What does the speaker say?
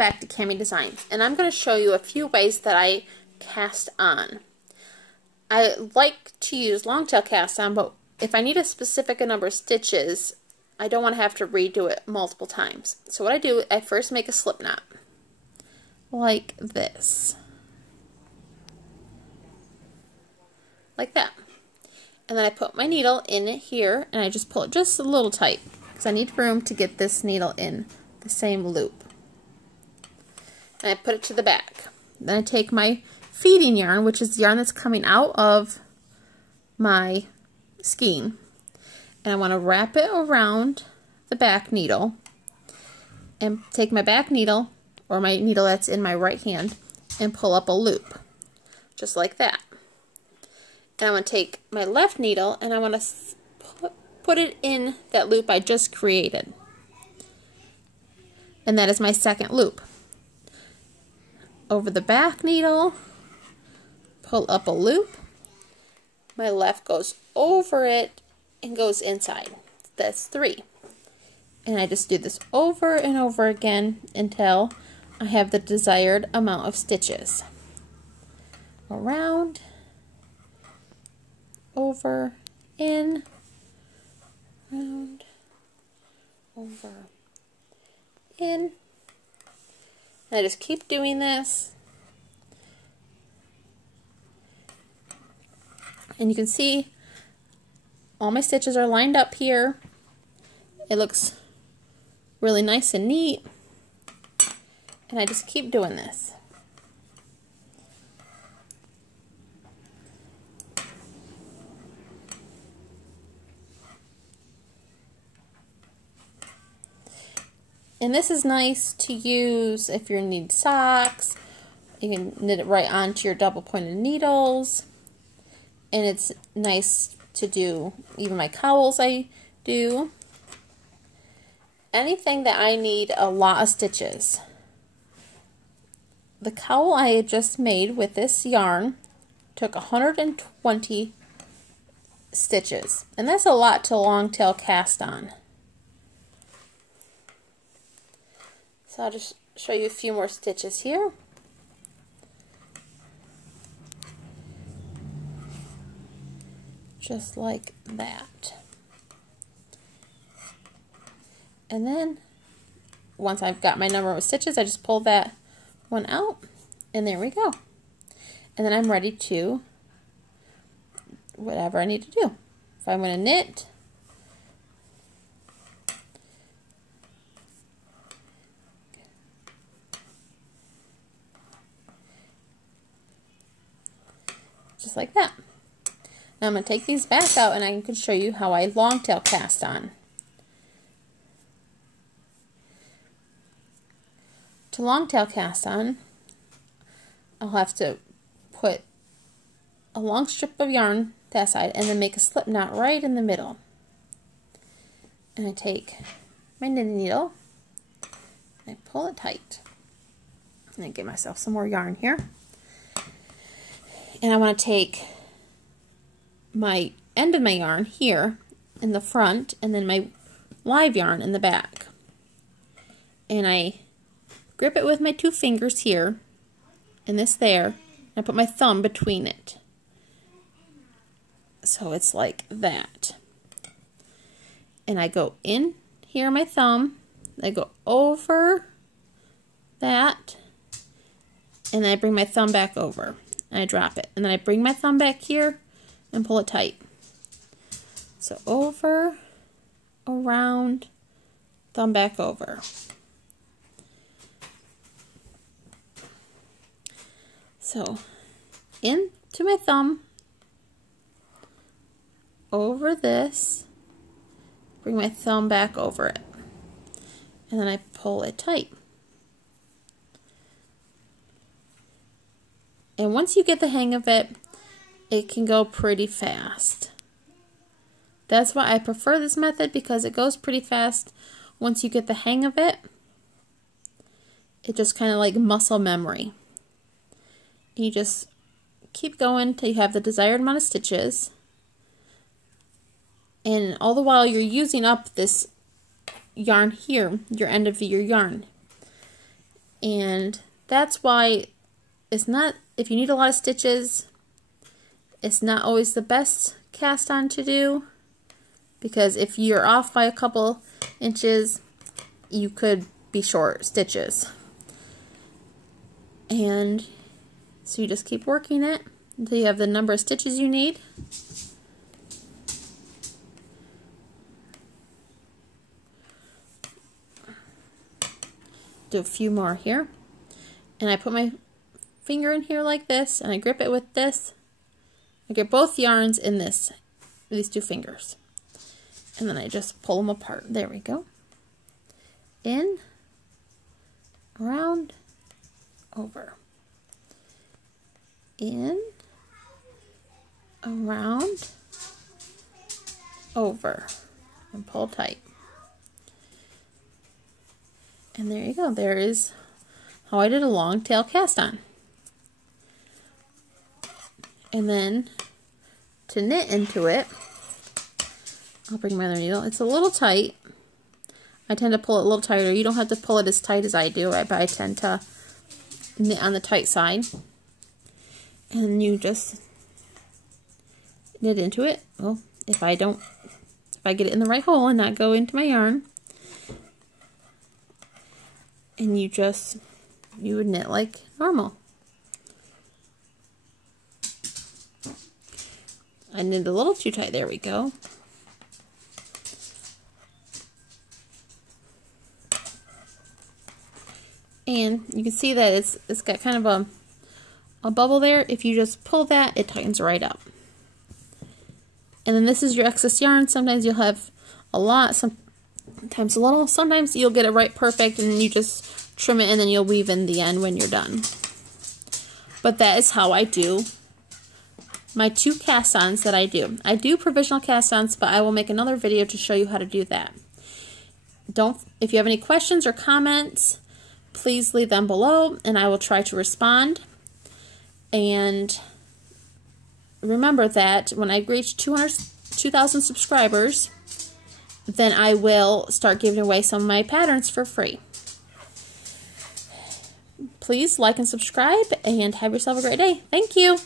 back to Cami Designs, and I'm going to show you a few ways that I cast on. I like to use long tail cast on, but if I need a specific number of stitches, I don't want to have to redo it multiple times. So what I do, I first make a slip knot, like this. Like that. And then I put my needle in it here, and I just pull it just a little tight, because I need room to get this needle in the same loop. And I put it to the back. Then I take my feeding yarn, which is the yarn that's coming out of my skein, and I want to wrap it around the back needle, and take my back needle, or my needle that's in my right hand, and pull up a loop, just like that. And I want to take my left needle, and I want to put it in that loop I just created. And that is my second loop. Over the back needle, pull up a loop, my left goes over it and goes inside. That's 3. And I just do this over and over again until I have the desired amount of stitches. Around, over, in, round, over, in. And I just keep doing this. And you can see all my stitches are lined up here. It looks really nice and neat. And I just keep doing this. And this is nice to use if you need socks. You can knit it right onto your double pointed needles. And it's nice to do even my cowls I do. Anything that I need a lot of stitches. The cowl I had just made with this yarn took 120 stitches. And that's a lot to long tail cast on. So I'll just show you a few more stitches here. Just like that. And then once I've got my number of stitches, I just pull that one out, and there we go. And then I'm ready to whatever I need to do. If I'm going to knit, just like that. Now I'm going to take these back out, and I can show you how I long tail cast on. To long tail cast on, I'll have to put a long strip of yarn that side and then make a slip knot right in the middle. And I take my knitting needle, and I pull it tight. And I give myself some more yarn here. And I want to take my end of my yarn here in the front, and then my live yarn in the back. And I grip it with my 2 fingers here, and this there, and I put my thumb between it. So it's like that. And I go in here, my thumb, I go over that, and then I bring my thumb back over, and I drop it. And then I bring my thumb back here and pull it tight. So over, around, thumb back over. So into my thumb, over this, bring my thumb back over it, and then I pull it tight. And once you get the hang of it, it can go pretty fast. That's why I prefer this method, because it goes pretty fast. Once you get the hang of it, it just kind of like muscle memory. You just keep going till you have the desired amount of stitches. And all the while you're using up this yarn here, your end of your yarn. And that's why it's not, if you need a lot of stitches, it's not always the best cast on to do, because if you're off by a couple inches, you could be short stitches. And so you just keep working it until you have the number of stitches you need. Do a few more here. And I put my finger in here like this, and I grip it with this. I grip both yarns in these two fingers. And then I just pull them apart. There we go. In, around, over. In, around, over. And pull tight. And there you go. There is how I did a long tail cast on. And then to knit into it, I'll bring my other needle. It's a little tight. I tend to pull it a little tighter. You don't have to pull it as tight as I do, but I tend to knit on the tight side. And you just knit into it. Well, if I get it in the right hole and not go into my yarn, and you would knit like normal. I knit a little too tight. There we go. And you can see that it's got kind of a bubble there. If you just pull that, it tightens right up. And then this is your excess yarn. Sometimes you'll have a lot, sometimes a little. Sometimes you'll get it right perfect and you just trim it and then you'll weave in the end when you're done. But that is how I do my 2 cast-ons that I do. I do provisional cast-ons, but I will make another video to show you how to do that. If you have any questions or comments, please leave them below and I will try to respond. And remember that when I reach 2,000 subscribers, then I will start giving away some of my patterns for free. Please like and subscribe and have yourself a great day. Thank you.